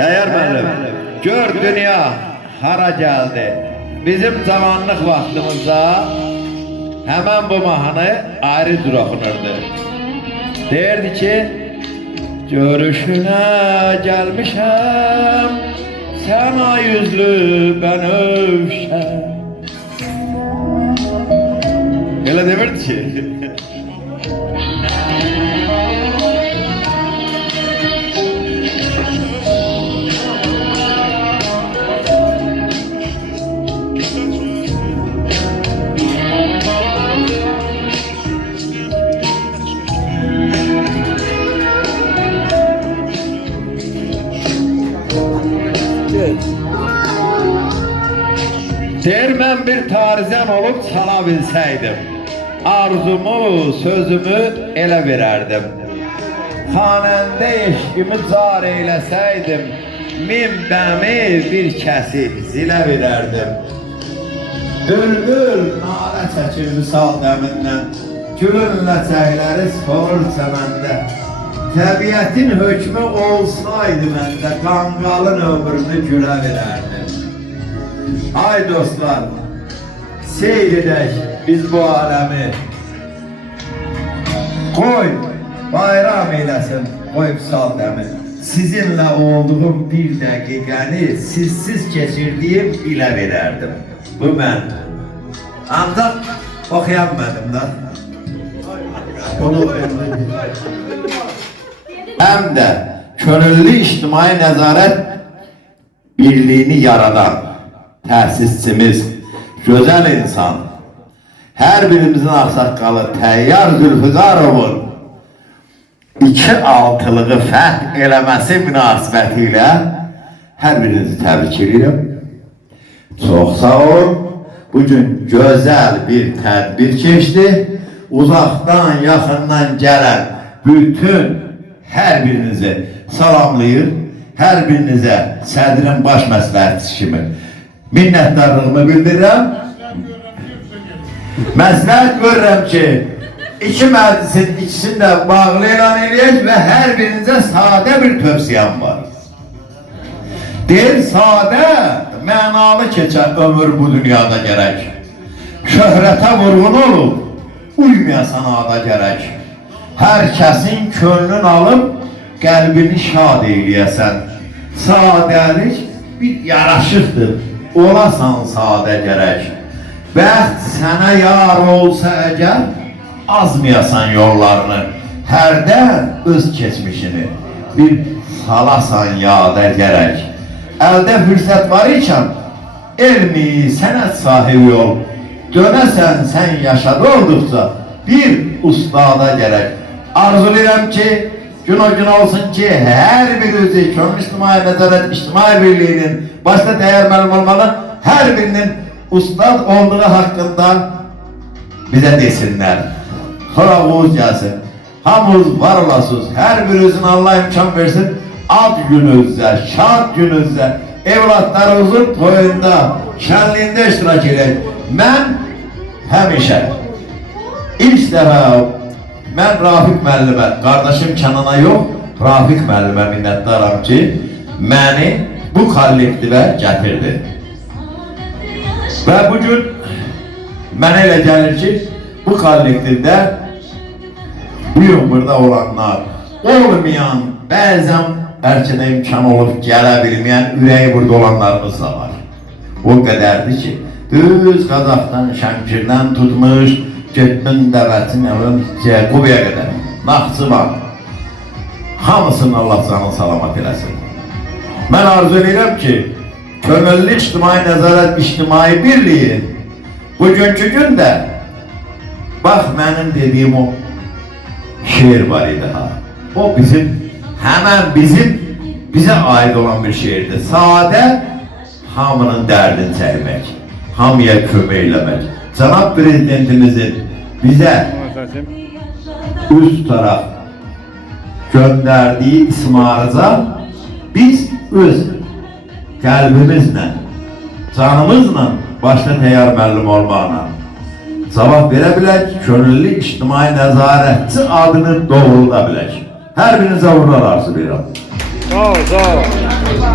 Değer müəllim, gör dünya hara geldi. Bizim zamanlık vaxtımızda hemen bu mahnı ayrı cür oxunurdu. Derdi ki, görüşüne gelmişem, sema yüzlü ben övşem. Öyle demirdi ki. Der mən bir tarizem olup sana bilseydim, arzumu, sözümü ele vererdim. Xanəndə eşqimi car eyləsəydim, minbəmi bir kəsib zilə verərdim. Bülbül narə çəkir misal dəmindən, gülün ləçəkləri sorur səməndə. Təbiətin hökmü olsaydı məndə, qanqalın ömrünü gülə verərdim. Ay dostlar, seyr edək biz bu aləmi. Qoy bayram eyləsin, qoy misal dəmi. Sizinle olduğum bir dəqiqəni sizsiz keçirdiyim ilə verərdim. Bu mən. Ancaq oxuyanmadım da. Həm də könüllü ictimai nəzarət birliğini yaradan təsisçimiz, güzel insan, her birimizin aksaqqalı Təyyar Zülfüqarovun 2 altılığı fəth eləməsi münasibətilə hər birinizi təbrik edirəm. Çox sağ olun. Bugün güzel bir tədbir keçdi. Uzaqdan, yaxından gələn bütün hər birinizi salamlayır. Hər birinizə sədrin baş məsləhətçisi kimi minnətdarlığımı bildirirəm. Məsləhət görürəm ki, 2 məclisin ikisini də bağlı elan edək və hər birinizə sadə bir tövsiyəm var. Deyir, sadə, mənalı keçən ömür bu dünyada gərək. Şöhrətə vurğun olub, uymayasan ada gərək. Hər kəsin könlün alıb, qəlbini şad eyləyəsən. Sadəlik bir yaraşıqdır. Olasan sadə gərək. Bəxt sənə yar olsa əgər, azmayasan yollarını, hərdən öz keçmişini bir salasan yada gərək. Əldə fürsət var ikən, elmi, sənət sahibi ol. Dönəsən sən yaşadı olduqca, bir ustada gərək. Arzulayıram ki, gün o gün olsun ki, hər bir özü, könül ictimai nəzarət, ictimai birliğinin başta değer məlum olmalı, hər birinin ustad olduğu hakkında bize desinler. Sonra uğuz gelsin. Hamınız var olasınız. Hər birinizin Allah imkan versin. Ad gününüzdə, şad gününüzdə, evlatlarınızın toyunda, şənliyində iştirak edək. Mən həmişə ilk dəfə mən Rafiq müəllimə, qardaşım Kənana yox, Rafiq müəllimə minnətdaram ki, məni bu kollektivə gətirdi. Və bugün mənə elə gəlir ki, bu kollektivdə bu gün burada olanlar, olmayan, bəzən bəlkə də imkan olub gələ bilməyən, ürəyi burada olanlarımız da var. O qədərdir ki, düz Qazaxdan, Şəmkirdən tutmuş, Getmin dəvətin, Qubiyə qədər, Naxçıvan, hamısının Allah canını salamat eləsin. Mən arzu edirəm ki, könüllü ictimai nəzarət, ictimai birliği bugünkü gündə, bax mənim dediyim o şiir var idi ha. O bizim, hemen bize ait olan bir şiirdir. Sadə, hamının dərdini çəkmək, hamıya kömək eləmək. Cənab Prezidentimizin bize üst tutaraq gönderdiği ismarıza biz öz qəlbimizlə, canımızla başta Təyyar müəllim olmaqla cavab verə bilək, könüllü ictimai nəzarətçi adını doğrulda bilək. Hər birinizə uğurlar arzu verirəm. Sağ ol.